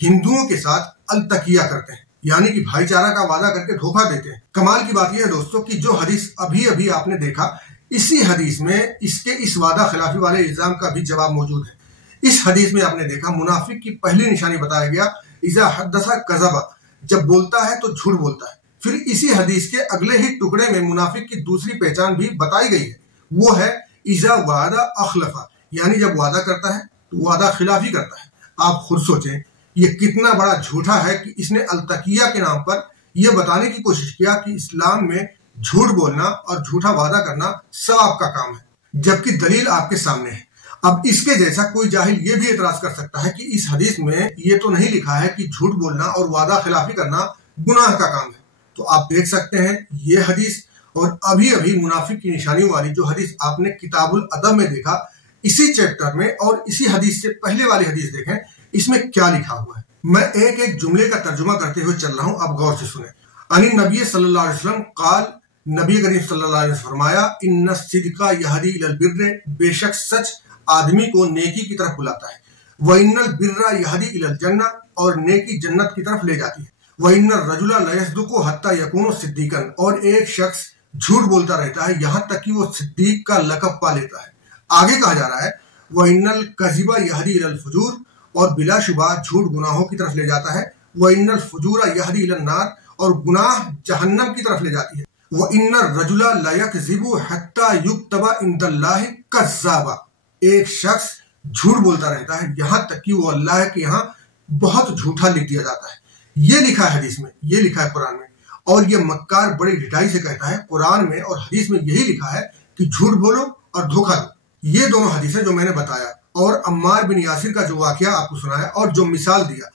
ہندوؤں کے ساتھ التقیہ کرتے ہیں، یعنی کہ بھائی چارہ کا وعدہ کر کے دھوکہ دیتے ہیں۔ کمال کی بات یہ ہے دوستو کہ جو حدیث ابھی آپ نے دیکھا، اسی حدیث میں اس وعدہ خلافی والے الزام کا بھی جواب موجود ہے۔ اس حدیث میں آپ نے دیکھا منافق کی پہلی نشانی بتایا گیا، اذا حدث کذب، جب بولتا ہے تو جھوٹ بولتا ہے۔ پھر اسی حدیث کے اگلے ہی ٹکڑے میں منافق کی دوسری پہچان بھی بتائی گئی ہے، وہ ہے اذا وعد اخلف، یعنی جب وعدہ کرتا ہے تو وعدہ خلافی کرتا ہے۔ آپ خود سوچیں یہ کتنا بڑا جھوٹا ہے کہ اس نے التقیہ کے نام پر یہ بتانے کی کوشش کیا کہ اسلام میں جھوٹ بولنا اور جھوٹا وعدہ کرنا ثواب کا کام ہے، جبکہ دلیل آپ کے سامنے ہے۔ اب اس کے جیسا کوئی جاہل یہ بھی اعتراض کر سکتا ہے کہ اس حدیث میں یہ تو نہیں لکھا ہے کہ جھوٹ بولنا اور وعدہ خلافی کرنا گناہ کا کام ہے۔ تو آپ دیکھ سکتے ہیں یہ حدیث اور ابھی منافق کی نشانیوں والی جو حدیث آپ نے کتاب الادب میں دیکھا، اسی چیپٹر میں اور اسی حدیث سے پہلے والی حدیث دیکھیں، اس میں کیا لکھا ہوا ہے۔ میں ایک جملے کا ترجمہ کرتے ہوئے چل رہا ہوں، اب غور سے سنیں۔ عن نبی صلی اللہ علیہ وسلم قال، نبی کریم صلی اللہ علیہ وسلم فرمایا، ان الصدق یہدی الی البر، بے شک سچ آدمی کو نیکی کی طرف بلاتا ہے، وان البر یہدی الی الجنہ، اور نیکی جنت کی طرف لے جاتی ہے، وان الرجل لا یصدق حتی یکون صدیقا، اور ایک شخص جھوٹ بولتا رہتا ہے یہاں تک کہ وہ صدیق کا لقب پا لیتا ہے۔ آگے کہا جا رہا ہے وان الکذب یہدی الی الفجور، اور بلا شبہ جھوٹ گناہوں کی طرف لے جاتا ہے، وان الفجور یہدی الی النار، اور گناہ جہنم کی طرف لے جاتی ہے، وان الرجل لا یکذب حتی یکتب عند اللہ کذابا، ایک شخص جھوٹ بولتا رہتا ہے یہاں تک کہ وہ اللہ کے یہاں بہت جھوٹا لکھ دیا جاتا ہے۔ یہ لکھا ہے حدیث میں، یہ لکھا ہے قرآن میں، اور یہ مکار بڑی ڈٹائی سے کہتا ہے قرآن میں اور حدیث میں یہی لکھا ہے کہ جھوٹ بولو اور دھوکہ دو۔ یہ دونوں حدیثیں جو میں نے بتایا اور عمار بن یاسر کا جو واقعہ آپ کو سنایا اور جو مثال دیا،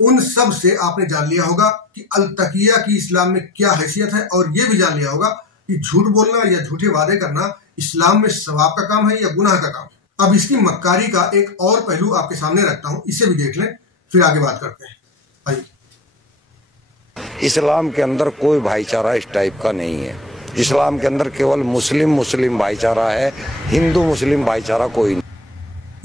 ان سب سے آپ نے جان لیا ہوگا کہ التقیہ کی اسلام میں کیا حیثیت ہے، اور یہ بھی جان لیا ہوگا کہ جھوٹ بولنا یا جھوٹے وعدے کرنا اسلام میں ثواب کا کام ہے یا گناہ کا کام ہے۔ اب اس کی مکاری کا ایک اور پہلو آپ کے سامنے رکھتا ہوں، اسے بھی دیکھ لیں پھر آگے بات کرتے ہیں۔ آئیے۔ اسلام کے اندر کوئی بھائی چارہ اس ٹائپ کا نہیں ہے۔ اسلام کے اندر کیول مسلم بھائی چارہ ہے، ہندو مسلم بھائی چارہ کوئی نہیں۔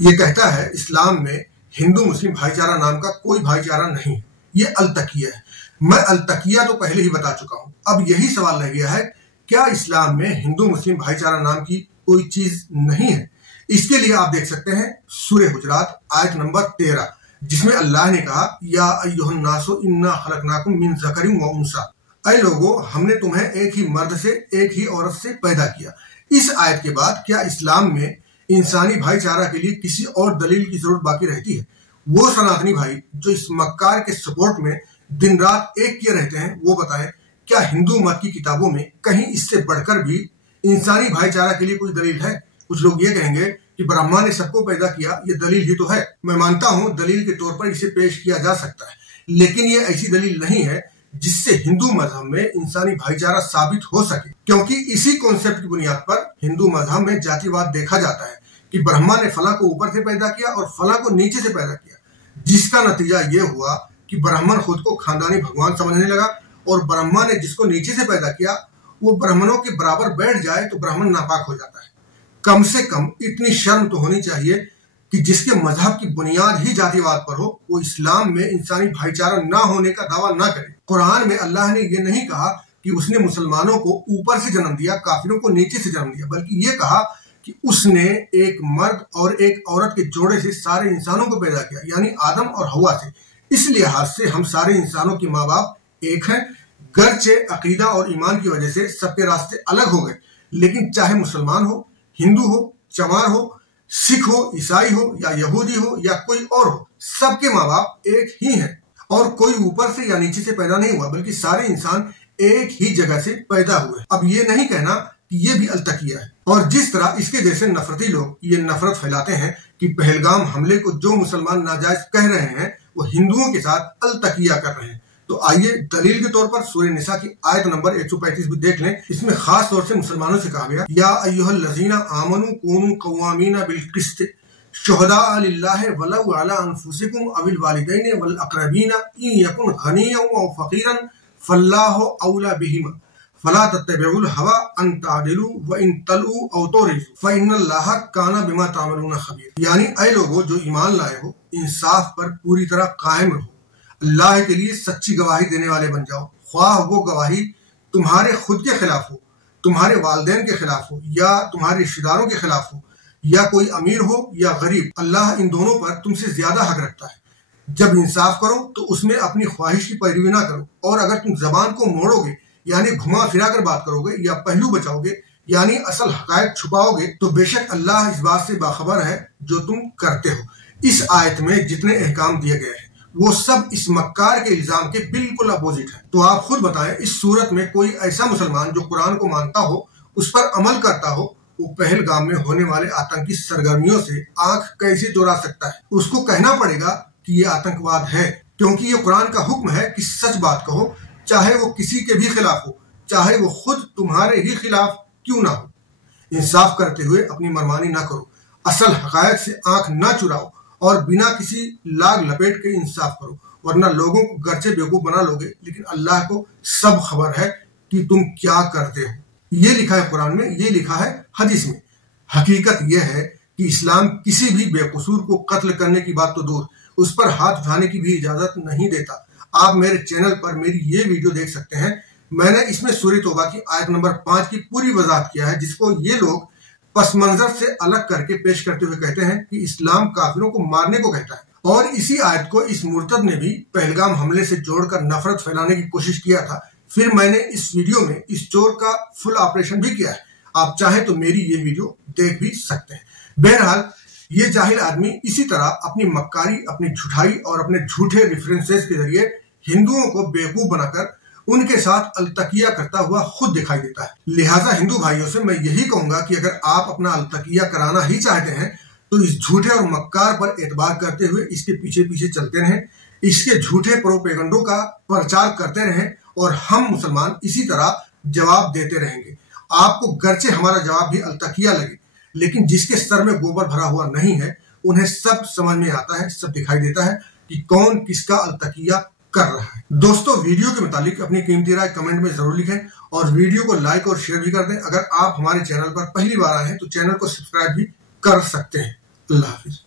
یہ کہتا ہے اسلام میں ہندو مسلم بھائی چارہ نام کا کوئی بھائی چارہ نہیں، یہ التقیہ ہے۔ میں التقیہ تو پہلے ہی بتا چکا ہوں، اب یہی سوال رہ گیا ہے کیا اسلام میں ہندو مسلم بھائی چارہ نام کی کوئی چیز نہیں ہے؟ اس کے لیے آپ دیکھ سکتے ہیں سورہ حجرات آیت نمبر 13، جس میں اللہ نے کہا یا ایھا الناس انا خلقناکم من ذکر و انثی، اے لوگو ہم نے تمہیں ایک ہی مرد سے ایک ہی عورت سے پیدا کیا۔ اس آیت کے بعد کیا اسلام میں انسانی بھائی چارہ کے لیے کسی اور دلیل کی ضرورت باقی رہتی ہے؟ وہ سناتنی بھائی جو اس مکار کے سپورٹ میں دن رات ایک کیے رہتے ہیں، وہ بتائیں کیا ہندو مت کی کتابوں میں کہیں اس سے بڑھ کر بھی انسانی بھائی چارہ کے لیے کوئی دلیل ہے؟ کچھ لوگ یہ کہیں گے کہ برہما نے سب کو پیدا کیا، یہ دلیل ہی تو ہے۔ میں مانتا ہوں دلیل کے طور پر اسے پیش کیا جا سکتا ہے، لیکن یہ ایسی دلیل نہیں ہے جس سے ہندو مذہب میں انسانی بھائی چارہ ثابت ہو سکے، کیونکہ اسی کانسیپٹ کی بنیاد پر ہندو مذہب میں جاتی واد دیکھا جاتا ہے کہ برہما نے فلاں کو اوپر سے پیدا کیا اور فلاں کو نیچے سے پیدا کیا، جس کا نتیجہ یہ ہوا کہ برہمن خود کو خاندانی بھگوان سمجھنے لگا، اور برہما نے جس کو نیچے سے پیدا کیا وہ برہمنوں کے برابر بیٹھ جائے تو برہمن ناپاک ہو جاتا ہے۔ کم سے کم اتنی شرم تو ہونی چاہیے کہ جس کے مذہب کی بنیاد ہی جاتی واد پر ہو، وہ اسلام میں انسانی بھائی چارہ نہ ہونے کا دعویٰ نہ کرے۔ قرآن میں اللہ نے یہ نہیں کہا کہ اس نے مسلمانوں کو اوپر سے جنم دیا، کافروں کو نیچے سے جنم دیا، بلکہ یہ کہا کہ اس نے ایک مرد اور ایک عورت کے جوڑے سے سارے انسانوں کو پیدا کیا، یعنی آدم اور حوا سے۔ اس لحاظ سے ہم سارے انسانوں کے ماں باپ ایک ہیں، گرچہ عقیدہ اور ایمان کی وجہ سے سب کے راستے الگ ہو گئے، لیکن چاہے مسلمان ہو، ہندو ہو، چمار ہو، سکھ ہو، عیسائی ہو یا یہودی ہو یا کوئی اور ہو، سب کے ماں باپ ایک ہی ہیں، اور کوئی اوپر سے یا نیچے سے پیدا نہیں ہوا، بلکہ سارے انسان ایک ہی جگہ سے پیدا ہوئے۔ اب یہ نہیں کہنا کہ یہ بھی التقیہ ہے، اور جس طرح اس کے جیسے نفرتی لوگ یہ نفرت پھیلاتے ہیں کہ پہلگام حملے کو جو مسلمان ناجائز کہہ رہے ہیں وہ ہندوؤں کے ساتھ التقیہ کر رہے ہیں، تو آئیے دلیل کے طور پر سورہ نساء کی آیت نمبر 135 بھی دیکھ لیں۔ اس میں خاص طور سے مسلمانوں سے کہا گیا یا ایھا الذین آمنوا کونوا قوامین بالقسط شہداء للہ ولو علی انفسکم او الوالدین والاقربین ان یکن غنیا او فقیرا فاللہ اولی بہما فلا تتبعوا الہوی ان تعدلوا وان تلؤوا او تعرضوا فان اللہ کان بما تعملون خبیر، یعنی اے لوگو جو ایمان لائے ہو، انصاف پر پوری طرح قائم رہو، اللہ کے لیے سچی گواہی دینے والے بن جاؤ، خواہ وہ گواہی تمہارے خود کے خلاف ہو، تمہارے والدین کے خلاف ہو، یا تمہارے رشتہ داروں کے خلاف ہو، یا کوئی امیر ہو یا غریب۔ اللہ ان دونوں پر تم سے زیادہ حق رکھتا ہے۔ جب انصاف کرو تو اس میں اپنی خواہش کی پیروی نہ کرو، اور اگر تم زبان کو موڑو گے یعنی گھما پھرا کر بات کرو گے، یا پہلو بچاؤ گے یعنی اصل حقائق چھپاؤ گے، تو بے شک اللہ اس بات سے باخبر ہے جو تم کرتے ہو۔ اس آیت میں جتنے احکام دیے گئے ہیں وہ سب اس مکار کے الزام کے بالکل اپوزٹ ہے۔ تو آپ خود بتائیں، اس صورت میں کوئی ایسا مسلمان جو قرآن کو مانتا ہو، اس پر عمل کرتا ہو، وہ پہلگام میں ہونے والے آتنکی سرگرمیوں سے آنکھ کیسے چرا سکتا ہے؟ اس کو کہنا پڑے گا کہ یہ آتنکواد ہے، کیونکہ یہ قرآن کا حکم ہے کہ سچ بات کہو، چاہے وہ کسی کے بھی خلاف ہو، چاہے وہ خود تمہارے ہی خلاف کیوں نہ ہو۔ انصاف کرتے ہوئے اپنی منمانی نہ کرو، اصل حقائق سے آنکھ نہ چراؤ، اور بنا کسی لاگ لپیٹ کے انصاف کرو، ورنہ لوگوں کو گرچہ بیوقوف بنا لو گے لیکن اللہ کو سب خبر ہے کہ تم کیا کرتے ہو۔ یہ لکھا ہے قرآن میں، یہ لکھا ہے حدیث میں۔ حقیقت یہ ہے کہ اسلام کسی بھی بے قصور کو قتل کرنے کی بات تو دور، اس پر ہاتھ اٹھانے کی بھی اجازت نہیں دیتا۔ آپ میرے چینل پر میری یہ ویڈیو دیکھ سکتے ہیں، میں نے اس میں سورہ توبہ کی آیت نمبر 5 کی پوری وضاحت کیا ہے، جس کو یہ لوگ پس منظر سے الگ کر کے پیش کرتے ہوئے کہتے ہیں کہ اسلام کافروں کو مارنے کو کہتا ہے، اور اسی آیت کو اس مرتد نے بھی پہلگام حملے سے جوڑ کر نفرت پھیلانے کی کوشش کیا تھا۔ پھر میں نے اس ویڈیو میں اس چور کا فل آپریشن بھی کیا ہے، آپ چاہیں تو میری یہ ویڈیو دیکھ بھی سکتے ہیں۔ بہرحال یہ جاہل آدمی اسی طرح اپنی مکاری، اپنی جھوٹائی اور اپنے جھوٹے ریفرنسز کے ذریعے ہندوؤں کو بیوقوف بنا کر ان کے ساتھ التقیہ کرتا ہوا خود دکھائی دیتا ہے۔ لہٰذا ہندو بھائیوں سے میں یہی کہوں گا کہ اگر آپ اپنا التقیہ کرانا ہی چاہتے ہیں تو اس جھوٹے اور مکار پر اعتبار کرتے ہوئے اس کے پیچھے پیچھے چلتے رہیں، اس کے جھوٹے پروپیگنڈوں کا پرچار کرتے رہیں، اور ہم مسلمان اسی طرح جواب دیتے رہیں گے۔ آپ کو گرچہ ہمارا جواب بھی التقیہ لگے، لیکن جس کے سر میں گوبر بھرا ہوا نہیں ہے انہیں سب سمجھ میں آتا ہے، سب دکھائی دیتا ہے کہ کون کس کا التقیہ کر رہا ہے۔ دوستو، ویڈیو کے متعلق اپنی قیمتی رائے کمنٹ میں ضرور لکھیں، اور ویڈیو کو لائک اور شیئر بھی کر دیں۔ اگر آپ ہمارے چینل پر پہلی بار آئے ہیں تو چینل کو سبسکرائب بھی کر سکتے ہیں۔ اللہ حافظ۔